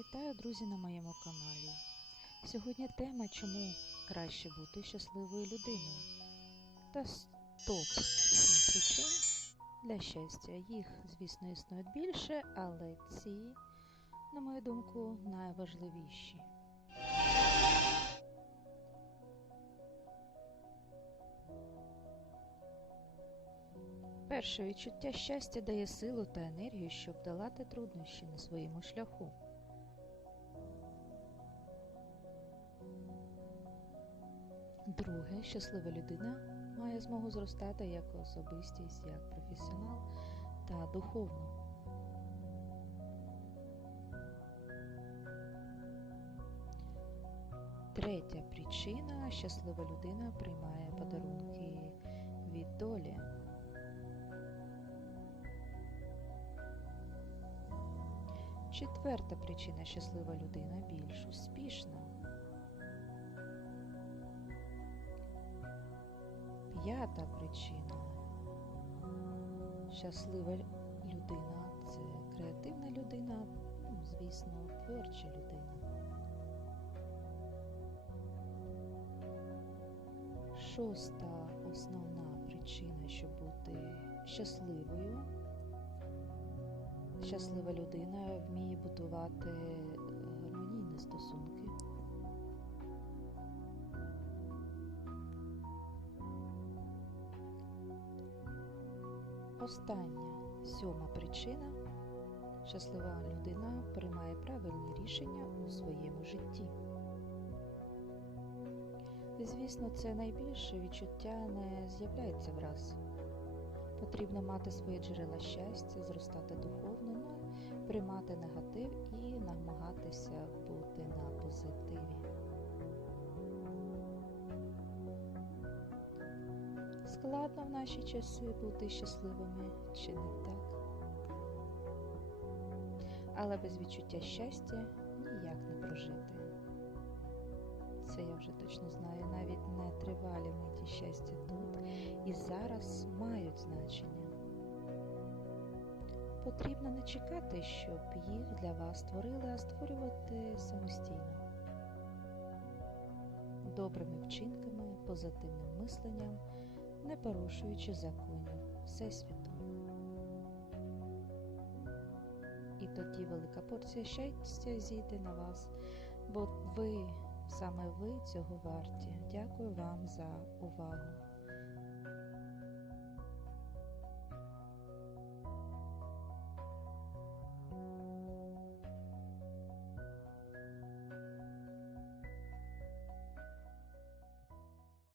Вітаю, друзі, на моєму каналі. Сьогодні тема, чому краще бути щасливою людиною. Та с- топ 7 причин для щастя. Їх, звісно, існує більше, але ці, на мою думку, найважливіші. Перше відчуття щастя дає силу та енергію, щоб долати труднощі на своєму шляху. Друге, щаслива людина має змогу зростати як особистість, як професіонал та духовно. Третя причина щаслива людина приймає подарунки від долі. Четверта причина щаслива людина більш успішна. П'ята причина. Щаслива людина це креативна людина, ну, звісно, творча людина. Шоста основна причина, щоб бути щасливою. Щаслива людина вміє будувати гармонійні стосунки. Остання сьома причина. Щаслива людина приймає правильні рішення у своєму житті. Звісно, це найбільше відчуття не з'являється враз. Потрібно мати свої джерела щастя, зростати духовно, ну, приймати негатив і намагатися бути Складно в наші часи бути щасливими, чи не так? Але без відчуття щастя ніяк не прожити. Це я вже точно знаю, навіть нетривалі миті щастя тут і зараз мають значення. Потрібно не чекати, щоб їх для вас створили, а створювати самостійно. Добрими вчинками, позитивним мисленням, не порушуючи законів Всесвіту. І тоді велика порція щастя зійде на вас, бо ви, саме ви цього варті. Дякую вам за увагу.